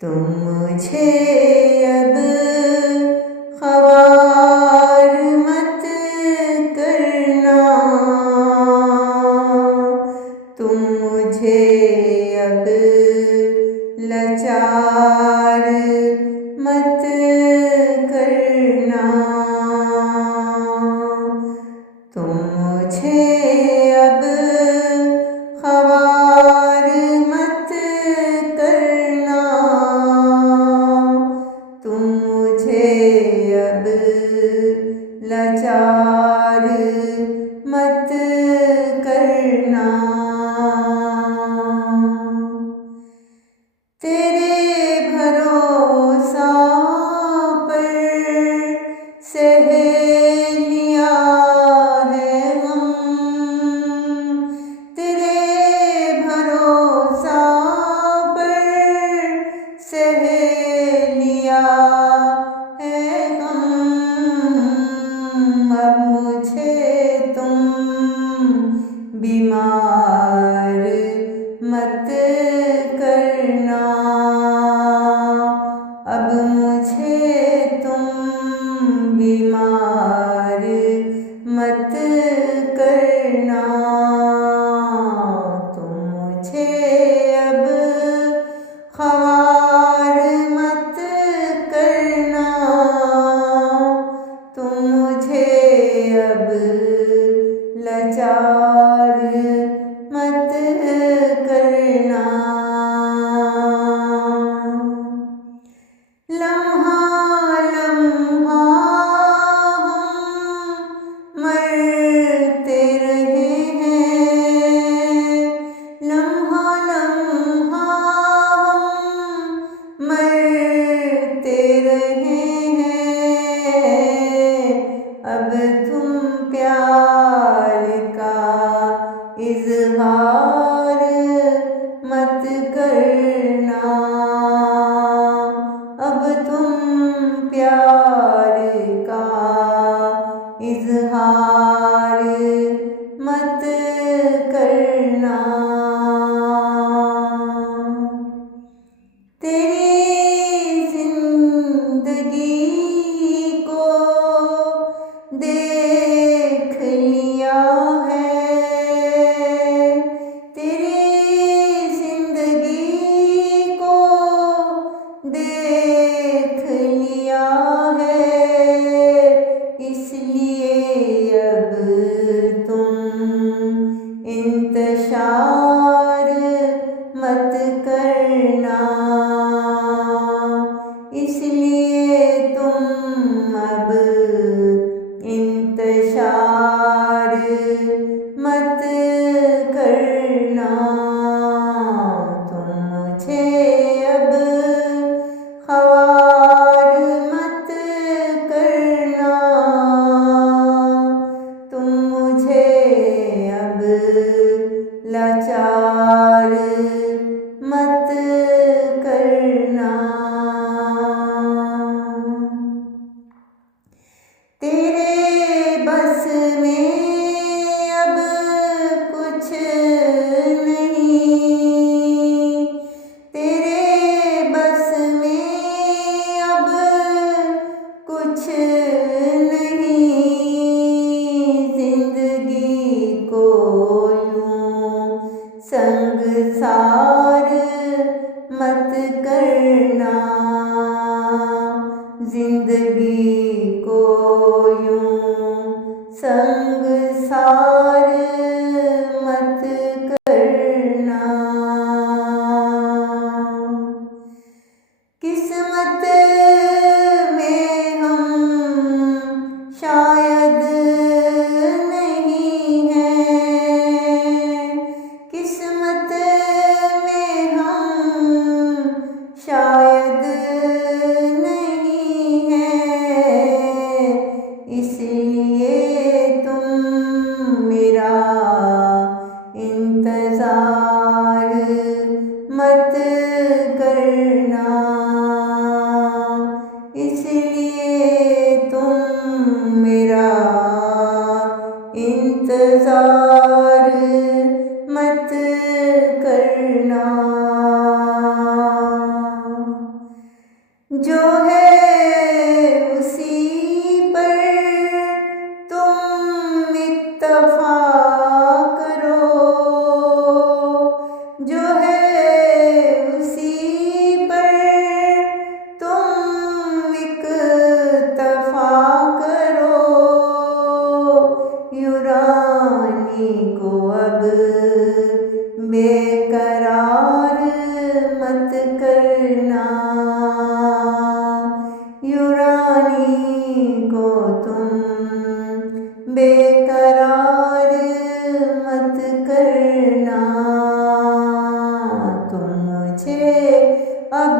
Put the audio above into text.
तुम मुझे अब ख्वार मत करना, तुम मुझे अब लाचार मत करना, तुम मुझे अब ख्वार मत करना, तुम मुझे अब लाचार मत करना। तेरे भरोसा पर सह लिया है हम, तेरे भरोसा पर सह लिया है हम। अब मुझे तुम बीमार मत करना, अब मुझे तुम बीमार मत करना, तुम मुझे अब ख्वार मत करना, तुम मुझे अब लाचार मत करना। लम्हा लम्हा हम मरते रहे हैं, लम्हा लम्हा हम मरते रहे हैं। अब तुम प्यार का इज़हार मत करना, अब तुम प्यार का इज़हार मत करना। तेरी जिंदगी को देख लिया है, तेरी जिंदगी को देख लिया है, इसलिए अब तुम इंतशार मत करना, इसलिए तुम अब इंतशार मत करना, तुम मुझे अब ख्वार मत करना, तुम मुझे अब लाचार मत करना। तेरे बस में अब कुछ नहीं, तेरे बस में अब कुछ नहीं, जिंदगी को यूं संगसार मत करना, जिंदगी को यूं संगसार मत करना। किस्मत में हम शायद नहीं हैं, किस्मत में हम शायद नहीं हैं, इसलिए तुम जो है उसी पर तुम इत्तफा करो, जो है उसी पर तुम इत्तफा करो। यूरानी को अब बेकरार मत करना, यूरानी को तुम बेकरार मत करना। तुम मुझे अब